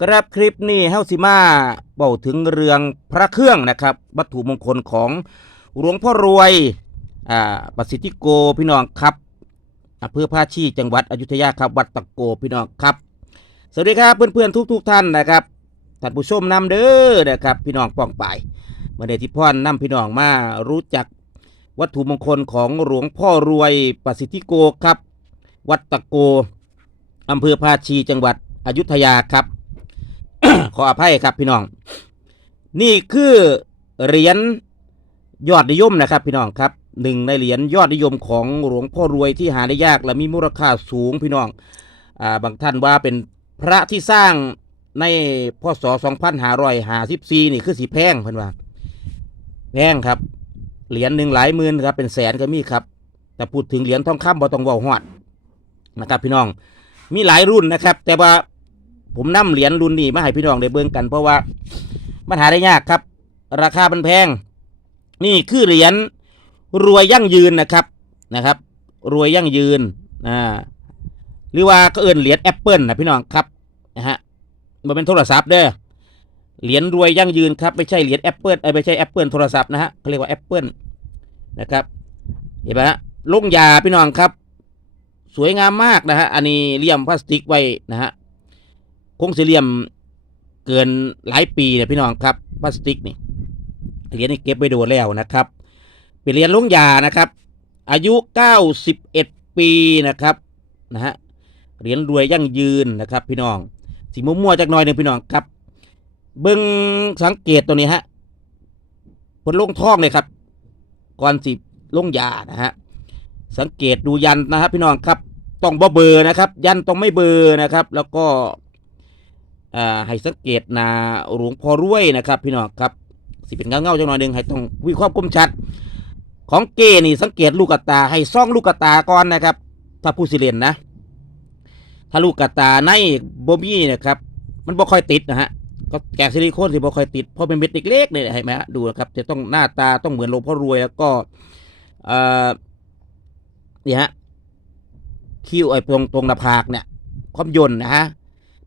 กระบคลิปนี้เฮาสิมาเบาถึงเรื่องพระเครื่องนะครับ วัตถุมงคลของหลวงพ่อรวยอ่าประสิทธิโกพี่น้องครับอำเภอภาชีจังหวัดอยุธยาครับวัดตะโกพี่น้องครับ สวัสดีครับเพื่อนๆทุก ๆ ท่านนะครับท่านผู้ชมนำเด้อนะครับพี่น้องป้องไปเมื่อเดที่พ่อนนำพี่น้องมารู้จักวัตถุมงคลของหลวงพ่อรวยประสิทธิโกครับ วัดตะโกอำเภอภาชีจังหวัดอยุธยาครับ ขออภัยครับพี่น้อง นี่คือเหรียญยอดนิยมนะครับ พี่น้องครับหนึ่งในเหรียญยอดนิยมของหลวงพ่อรวยที่หาได้ยากและมีมูลค่าสูงพี่น้องอ่าบางท่านว่าเป็นพระที่สร้างในพศ2554นี่คือสีแพงเพิ่นว่า แพงครับ เหรียญหนึ่งหลายหมื่นครับเป็นแสนก็มีครับ แต่พูดถึงเหรียญทองคำบ่ต้องว้าฮอดนะครับ พี่น้อง มีหลายรุ่นนะครับ แต่ว่า ผมนำเหรียญรุ่นนี้มาให้พี่น้องได้เบิ่งกัน เพราะว่ามันหาได้ยากครับ ราคามันแพง นี่คือเหรียญรวยยั่งยืนนะครับนะครับ รวยยั่งยืนอ่าหรือว่าก็เอิ้นเหรียญแอปเปิลนะพี่น้องครับนะฮะมันเป็นโทรศัพท์เด้อเหรียญรวยยั่งยืนครับไม่ใช่เหรียญแอปเปิลไม่ใช่แอปเปิลโทรศัพท์นะฮะเขาเรียกว่าแอปเปิลนะครับเห็นไหมฮะลงยาพี่น้องครับ สวยงามมากนะฮะอันนี้เลี่ยมพลาสติกไว้นะฮะ คงสิเลี่ยมเกินหลายปีเนี่ยพี่น้องครับพลาสติกนี่เหรียญนี่เก็บไว้ดูแล้วนะครับ เป็นเหรียญลุงยานะครับ อายุ 91 ปีนะครับนะฮะเหรียญรวยยั่งยืนนะครับ พี่น้องสีมั่วๆจากหน้อยหนึ่งพี่น้องครับ เบิ้งสังเกตตัวนี้ฮะผลลงท่องเลยครับ ก่อนสิลงยานะฮะสังเกตดูยันนะครับพี่น้องครับ ต้องบ่เบอร์นะครับ ยันต้องไม่เบอร์นะครับ แล้วก็ อ่าให้สังเกตนาหลวงพ่อรวยนะครับ พี่น้องครับสิเป็นเงาเงาจังหน่อยหนึ่งให้ต้องวิเคราะห์คมชัด ของเกนี่สังเกตลูกกระตาให้ซ่องลูกกระตาก่อนนะครับ ถ้าผู้สิเรียนนะ ถ้าลูกกระตาในโบมี่นะครับ มันบ่ค่อยติดนะฮะก็แกะซิลิโคนสิบ่ค่อยติดเพราะเป็นเม็ดเล็กๆเนี่ยเห็นไหมฮะดูนะครับจะต้องหน้าตาต้องเหมือนหลวงพ่อรวยแล้วก็เอ่อนี่ฮะคิ้วไอ้ตรงตรงหน้าผากเนี่ยความยนต์นะฮะ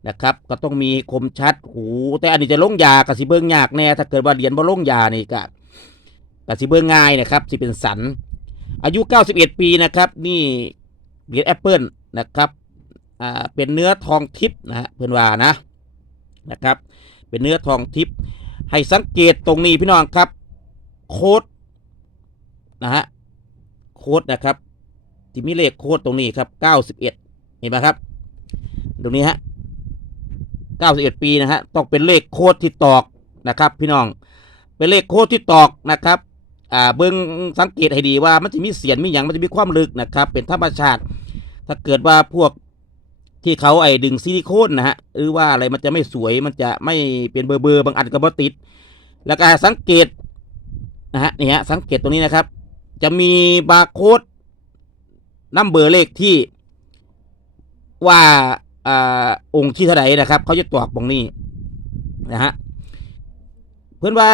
นะครับ ก็ต้องมีคมชัดหูแต่อันนี้จะลงยากระสิเบิ้งยากแน่ถ้าเกิดว่าเหรียญบ่ลงยานี่ก็กระสิเบิ้งง่ายนะครับสิเป็นสัน อายุ 91 ปีนะครับ นี่เหรียญแอปเปิลนะครับอ่าเป็นเนื้อทองทิพย์นะฮะเพื่อนว่านะนะครับ เป็นเนื้อทองทิพย์ให้สังเกตตรงนี้พี่น้องครับ โค้ดนะฮะโค้ดนะครับที่มีเลขโค้ดตรงนี้ครับ 91 เห็นไหมครับ ตรงนี้ฮะ 91 ปีนะฮะต้องเป็นเลขโค้ดที่ตอกนะครับ พี่น้องเป็นเลขโค้ดที่ตอกนะครับอ่าเบิ้งสังเกตให้ดีว่ามันจะมีเสียงมีอย่างมันจะมีความลึกนะครับ เป็นธรรมชาติ ถ้าเกิดว่าพวกที่เขาไอ้ดึงซิลิโคนนะฮะหรือว่าอะไรมันจะไม่สวยมันจะไม่เป็นเบอร์เบอร์บางอันก็บ่ติด แล้วก็สังเกตนะฮะนี่ฮะสังเกตตรงนี้นะครับ จะมีบาร์โค้ดนัมเบอร์เลขที่ว่า อ่าองค์ที่เท่าไหร่นะครับ เขาจะตอกตรงนี้นะฮะเพื่อนว่า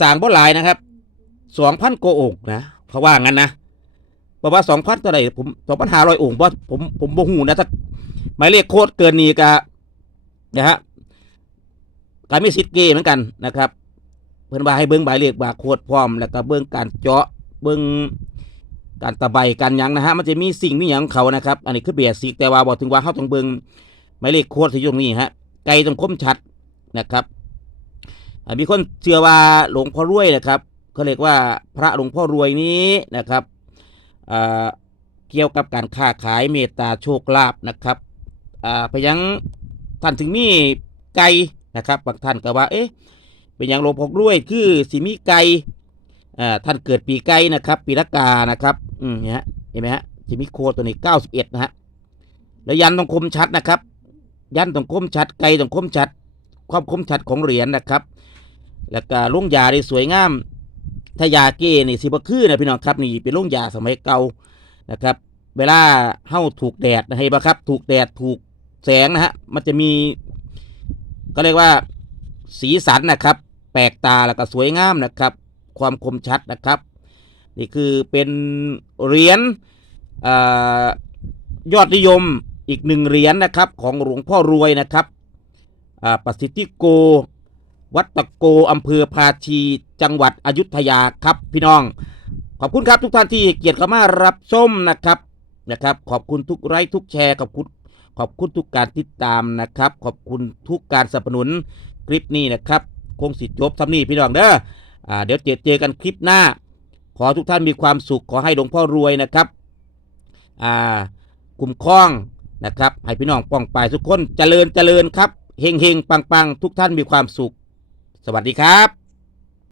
สางบ่หลายนะครับสองพันโกองนะเขาว่างั้นนะบอกว่าสองพันเท่าไหร่ผมสองพันห้าร้อยองค์เพราะผมผมบ่หูนะถ้าหมายเลขโคตรเกินนี้ก็นะฮะการมีสิทธิ์เกเหมือนกันนะครับ เพื่อนว่าให้เบิ้งหมายเลขบาโค้ดพร้อม แล้วก็เบิ้งการเจาะเบิ้ง การตะไบกันยังนะฮะมันจะมีสิ่งมีหยังของเขานะครับ อันนี้คือเบียสิกแต่ว่าบอกถึงว่าเข้าต้องเบิงหมายเลขโค้ดที่อยู่ตรงนี้ฮะไกลต้องคมชัดนะครับมีคนเชื่อว่าหลวงพ่อรวยนะครับเขาเรียกว่าพระหลวงพ่อรวยนี้นะครับเกี่ยวกับการค้าขายเมตตาโชคลาภนะครับอ่าไปยังท่านถึงมีไก่นะครับบางท่านก็ว่าเอ๊ะเป็นอย่างหลวงพ่อรวยคือสิมีไก่ อ่าท่านเกิดปีไก่นะครับ ปีละกานะครับอืมเนี่ยเห็นไหมฮะจะมีโคตัวนี้เก้าสิบเอ็ดนะฮะแล้วยันต้องคมชัดนะครับ ยันต้องคมชัดไก่ต้องคมชัด ความคมชัดของเหรียญนะครับ แล้วก็ลุงยาได้สวยงามถ้ายาเก้นี่สิบคือนะพี่น้องครับนี่เป็นลุงยาสมัยเก่านะครับ เวลาเฮ้าถูกแดดนะเห็นปะครับ ถูกแดดถูกแสงนะฮะมันจะมีก็เรียกว่าสีสันนะครับ แปลกตาแล้วก็สวยงามนะครับ ความคมชัดนะครับ นี่คือเป็นเหรียญยอดนิยมอีกหนึ่งเหรียญนะครับของหลวงพ่อรวยนะครับประสิทธิโก วัดตะโกอำเภอภาชีจังหวัดอยุธยาครับพี่น้อง ขอบคุณครับทุกท่านที่เกียรติเข้ามารับชมนะครับนะครับ ขอบคุณทุกไลค์ทุกแชร์ขอบคุณขอบคุณทุกการติดตามนะครับ ขอบคุณทุกการสนับสนุนคลิปนี้นะครับ คงสิทธิ์จบทำนี่พี่น้องเด้อ เดี๋ยวเจอกันคลิปหน้า ขอทุกท่านมีความสุขขอให้หลวงพ่อรวยนะครับอ่าคุ้มครองนะครับ ให้พี่น้องป้องปายทุกคนเจริญเจริญครับเฮงเฮงปังปังทุกท่านมีความสุข สวัสดีครับ